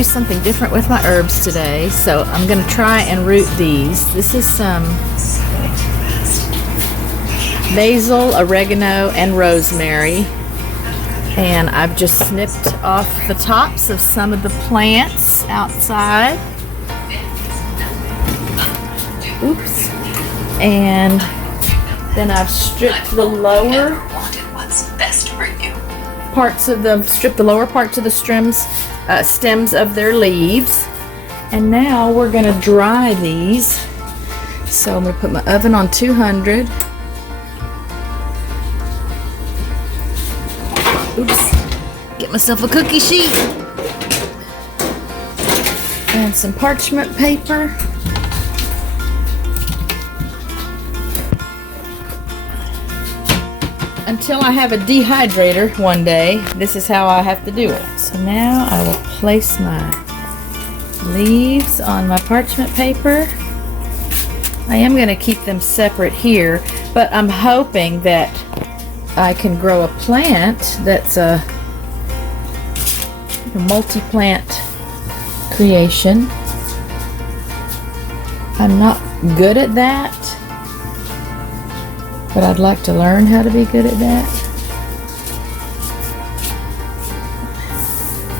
do something different with my herbs today, so I'm going to try and root these. This is some basil, oregano, and rosemary. And I've just snipped off the tops of some of the plants outside. Oops. And then I've stripped the lower parts of them, stripped the lower parts of the stems of their leaves. And now we're going to dry these. So I'm going to put my oven on 200. Oops. Get myself a cookie sheet. And some parchment paper. Until I have a dehydrator one day, this is how I have to do it. So now I will place my leaves on my parchment paper. I am going to keep them separate here, but I'm hoping that I can grow a plant that's a multi-plant creation. I'm not good at that, but I'd like to learn how to be good at that.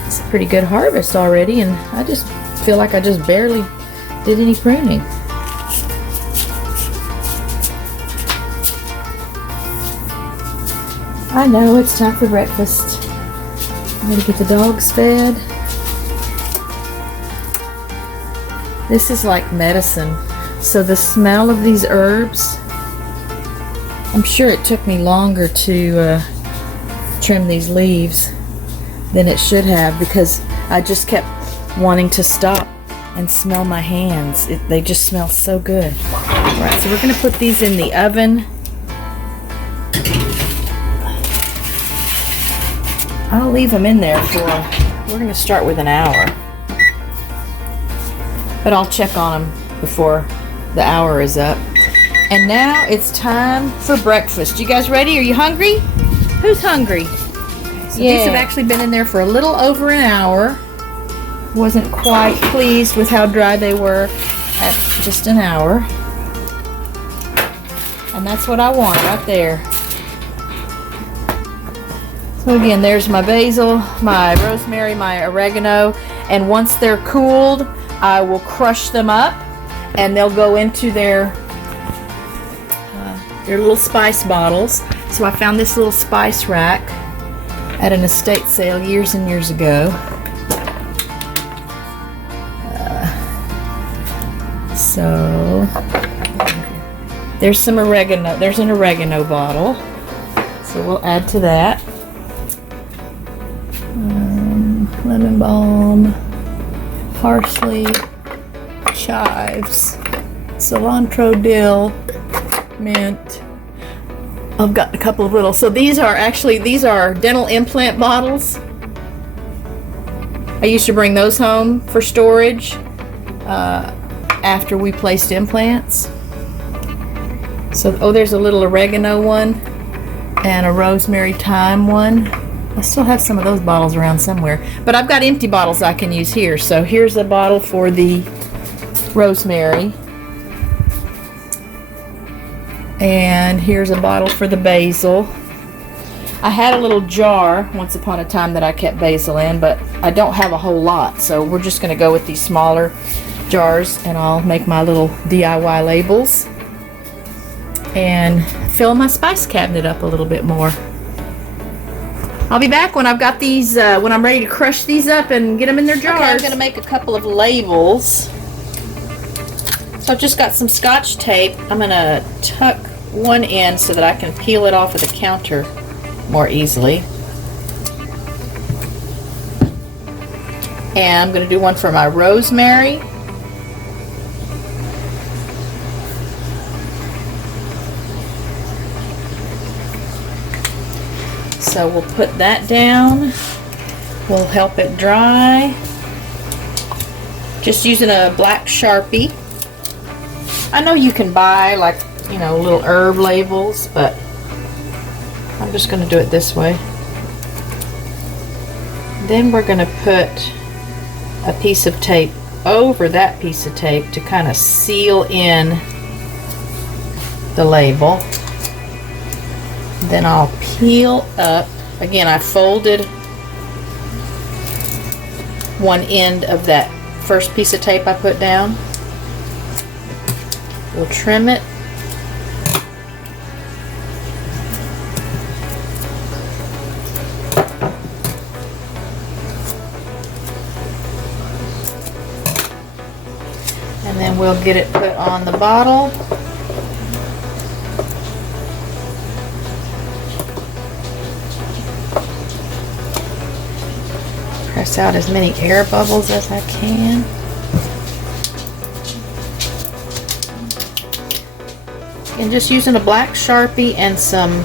It's a pretty good harvest already, and I just feel like I just barely did any pruning. I know it's time for breakfast. I'm gonna get the dogs fed. This is like medicine. So the smell of these herbs, I'm sure it took me longer to trim these leaves than it should have, because I just kept wanting to stop and smell my hands. They just smell so good. Alright, so we're gonna put these in the oven. I'll leave them in there for, we're going to start with an hour. But I'll check on them before the hour is up. And now it's time for breakfast. You guys ready? Are you hungry? Who's hungry? Okay, so these have actually been in there for a little over an hour. Wasn't quite pleased with how dry they were at just an hour. And that's what I want right there. So again, there's my basil, my rosemary, my oregano, and once they're cooled, I will crush them up, and they'll go into their little spice bottles. So I found this little spice rack at an estate sale years and years ago. So there's some oregano. There's an oregano bottle. So we'll add to that. Lemon balm, parsley, chives, cilantro, dill, mint. I've got a couple of little. So these are dental implant bottles. I used to bring those home for storage after we placed implants. So, there's a little oregano one and a rosemary thyme one. I still have some of those bottles around somewhere, but I've got empty bottles I can use here. So here's a bottle for the rosemary, and here's a bottle for the basil. I had a little jar once upon a time that I kept basil in, but I don't have a whole lot, so we're just going to go with these smaller jars, and I'll make my little DIY labels and fill my spice cabinet up a little bit more. I'll be back when I've got these, when I'm ready to crush these up and get them in their jars. Okay, I'm going to make a couple of labels. So I've just got some Scotch tape. I'm going to tuck one end so that I can peel it off of the counter more easily. And I'm going to do one for my rosemary. So we'll put that down. We'll help it dry. Just using a black Sharpie. I know you can buy, like, you know, little herb labels, but I'm just going to do it this way. Then we're going to put a piece of tape over that piece of tape to kind of seal in the label. Then I'll peel up. Again, I folded one end of that first piece of tape I put down. We'll trim it. And then we'll get it put on the bottle. Press out as many air bubbles as I can. And just using a black Sharpie and some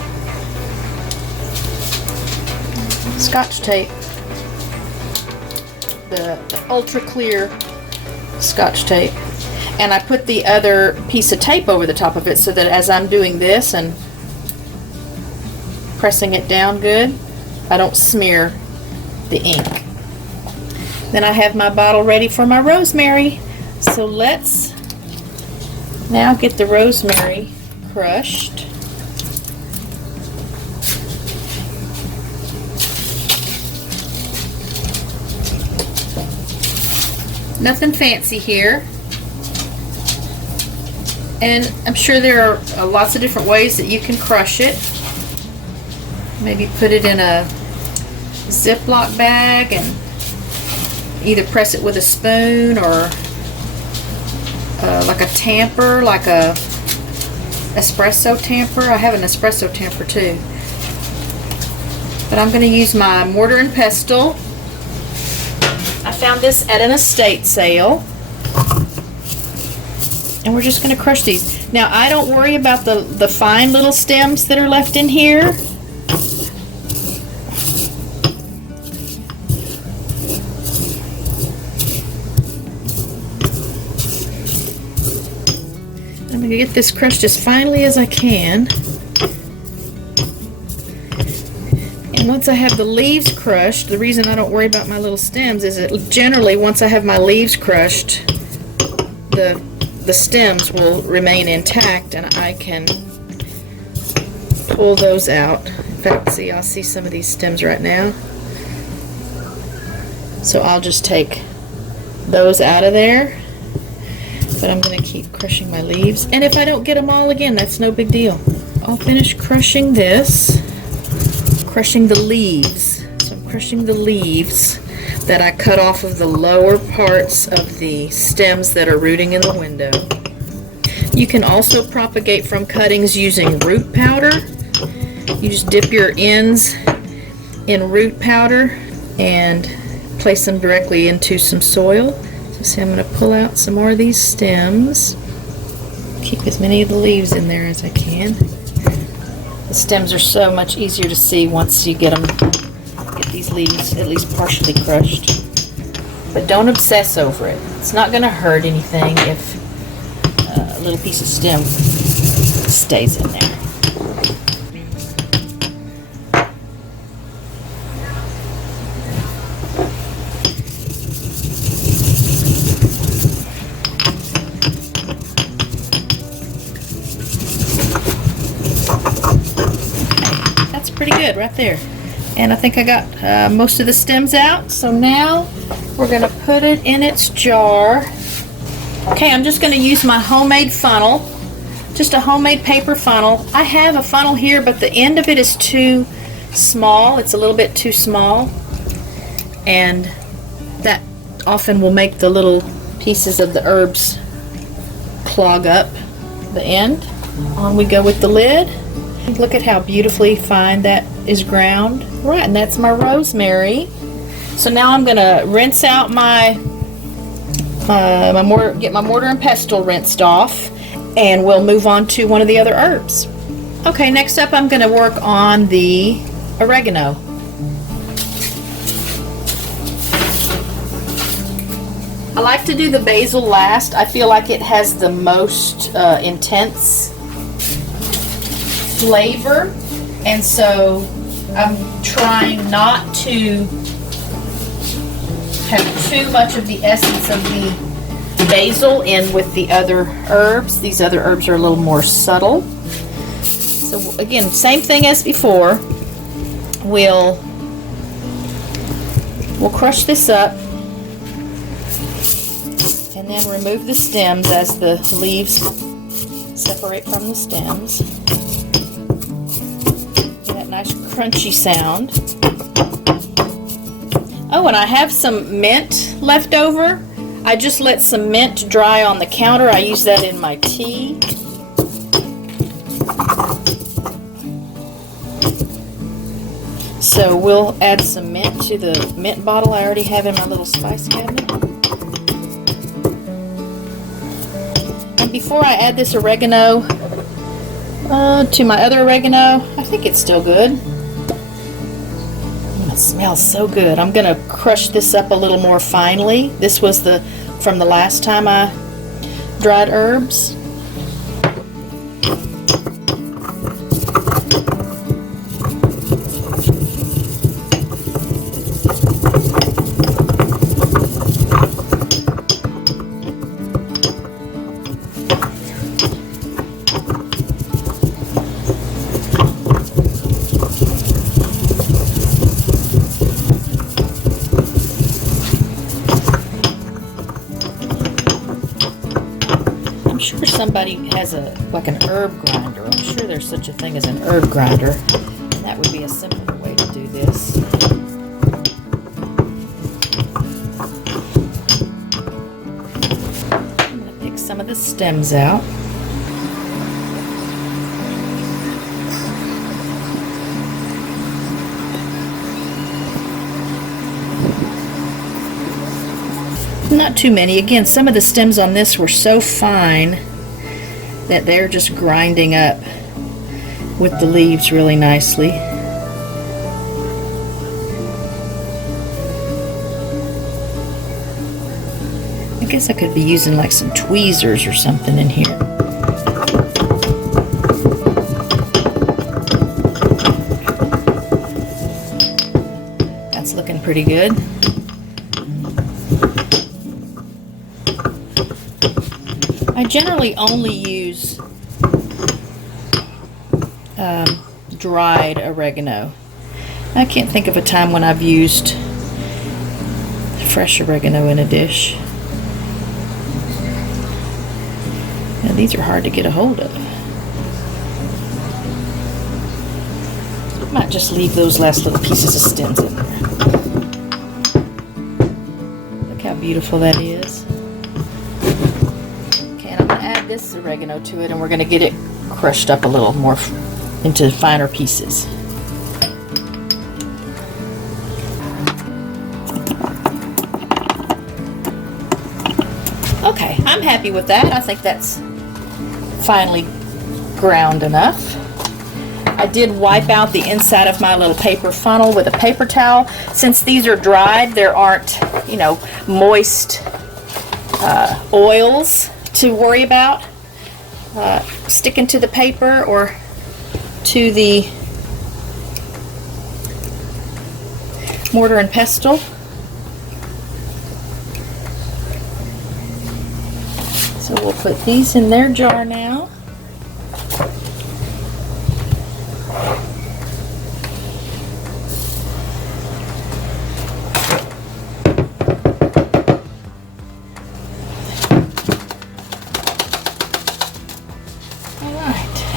Scotch tape, the ultra clear Scotch tape, and I put the other piece of tape over the top of it so that as I'm doing this and pressing it down good, I don't smear the ink. Then I have my bottle ready for my rosemary. So let's now get the rosemary crushed. Nothing fancy here. And I'm sure there are lots of different ways that you can crush it. Maybe put it in a Ziploc bag and either press it with a spoon or like a tamper, like a espresso tamper. I have an espresso tamper too. But I'm going to use my mortar and pestle. I found this at an estate sale. And we're just going to crush these. Now I don't worry about the fine little stems that are left in here. I'm going to get this crushed as finely as I can. And once I have the leaves crushed, the reason I don't worry about my little stems is that generally once I have my leaves crushed, the stems will remain intact and I can pull those out. In fact, see, I'll see some of these stems right now. So I'll just take those out of there. But I'm going to keep crushing my leaves. And if I don't get them all again, that's no big deal. I'll finish crushing this. Crushing the leaves. So I'm crushing the leaves that I cut off of the lower parts of the stems that are rooting in the window. You can also propagate from cuttings using root powder. You just dip your ends in root powder and place them directly into some soil. So see, I'm going to pull out some more of these stems. Keep as many of the leaves in there as I can. The stems are so much easier to see once you get these leaves at least partially crushed. But don't obsess over it. It's not going to hurt anything if a little piece of stem stays in there. That's pretty good right there. And I think I got most of the stems out. So now we're going to put it in its jar. Okay, I'm just going to use my homemade funnel, just a homemade paper funnel. I have a funnel here, but the end of it is too small. It's a little bit too small, and that often will make the little pieces of the herbs clog up the end. On we go with the lid. Look at how beautifully fine that is ground. Right, and that's my rosemary. So now I'm going to rinse out get my mortar and pestle rinsed off, and we'll move on to one of the other herbs. Okay, next up I'm going to work on the oregano. I like to do the basil last. I feel like it has the most intense flavor, and so I'm trying not to have too much of the essence of the basil in with the other herbs. These other herbs are a little more subtle. So again, same thing as before. We'll crush this up and then remove the stems as the leaves separate from the stems. Get that nice crunchy sound. Oh, and I have some mint left over. I just let some mint dry on the counter. I use that in my tea. So we'll add some mint to the mint bottle I already have in my little spice cabinet. And before I add this oregano to my other oregano, I think it's still good. It smells so good. I'm going to crush this up a little more finely. This was from the last time I dried herbs. I'm sure somebody has like an herb grinder. I'm sure there's such a thing as an herb grinder. And that would be a simpler way to do this. I'm going to pick some of the stems out. Not too many. Again, some of the stems on this were so fine that they're just grinding up with the leaves really nicely. I guess I could be using like some tweezers or something in here. That's looking pretty good. I generally only use dried oregano. I can't think of a time when I've used fresh oregano in a dish. Now, these are hard to get a hold of. I might just leave those last little pieces of stems in there. Look how beautiful that is. This oregano to it, and we're going to get it crushed up a little more into finer pieces. Okay, I'm happy with that. I think that's finely ground enough. I did wipe out the inside of my little paper funnel with a paper towel. Since these are dried, there aren't, moist oils to worry about sticking to the paper or to the mortar and pestle. So we'll put these in their jar now.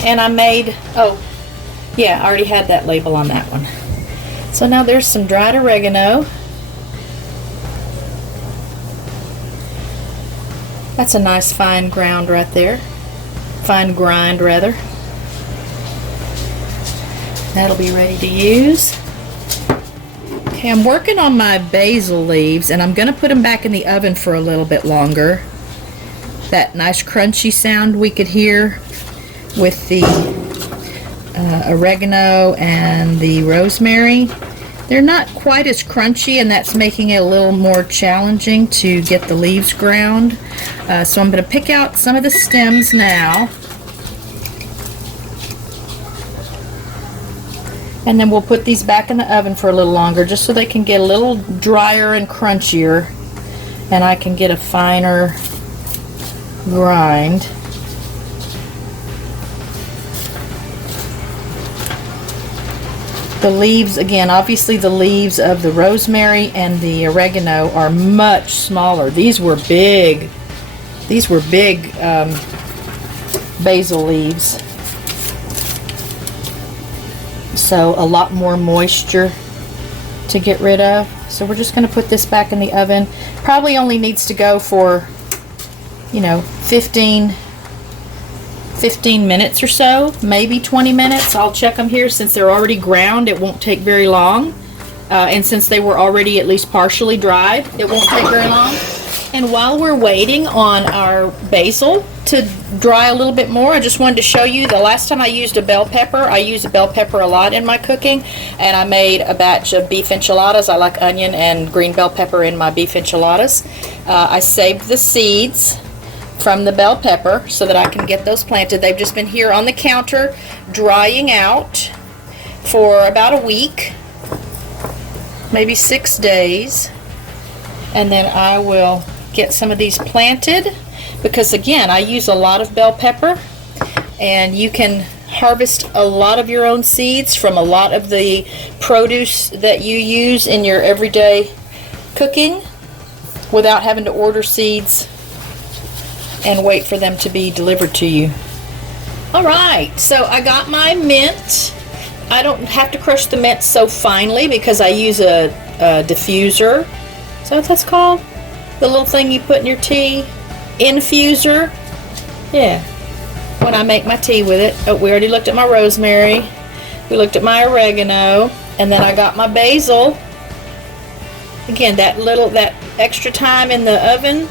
And I made, I already had that label on that one. So now there's some dried oregano. That's a nice fine ground right there. Fine grind, rather. That'll be ready to use. Okay, I'm working on my basil leaves, and I'm going to put them back in the oven for a little bit longer. That nice crunchy sound we could hear with the oregano and the rosemary. They're not quite as crunchy, and that's making it a little more challenging to get the leaves ground. So I'm going to pick out some of the stems now. And then we'll put these back in the oven for a little longer, just so they can get a little drier and crunchier, and I can get a finer grind. The leaves, again, obviously the leaves of the rosemary and the oregano are much smaller. These were big. These were big basil leaves. So a lot more moisture to get rid of. So we're just going to put this back in the oven. Probably only needs to go for, you know, 15 minutes or so, maybe 20 minutes. I'll check them here. Since they're already ground, it won't take very long. And since they were already at least partially dried, it won't take very long. And while we're waiting on our basil to dry a little bit more, I just wanted to show you the last time I used a bell pepper. I use a bell pepper a lot in my cooking, and I made a batch of beef enchiladas. I like onion and green bell pepper in my beef enchiladas. I saved the seeds from the bell pepper so that I can get those planted. They've just been here on the counter drying out for about a week, maybe 6 days, and then I will get some of these planted, because again, I use a lot of bell pepper, and you can harvest a lot of your own seeds from a lot of the produce that you use in your everyday cooking without having to order seeds and wait for them to be delivered to you. Alright, so I got my mint. I don't have to crush the mint so finely because I use a diffuser. Is that what that's called? The little thing you put in your tea? Infuser? Yeah. When I make my tea with it. Oh, we already looked at my rosemary. We looked at my oregano. And then I got my basil. Again, that extra time in the oven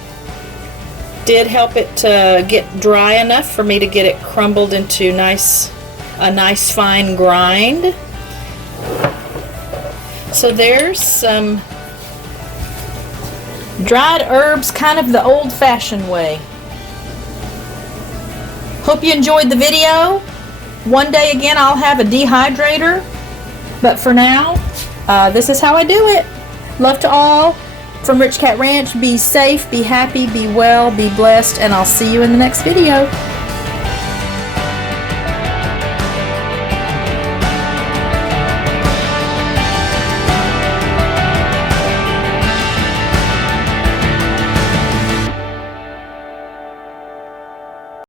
did help it to get dry enough for me to get it crumbled into a nice fine grind. So there's some dried herbs, kind of the old-fashioned way. Hope you enjoyed the video. One day again I'll have a dehydrator, but for now this is how I do it. Love to all from RichKat Ranch. Be safe, be happy, be well, be blessed, and I'll see you in the next video.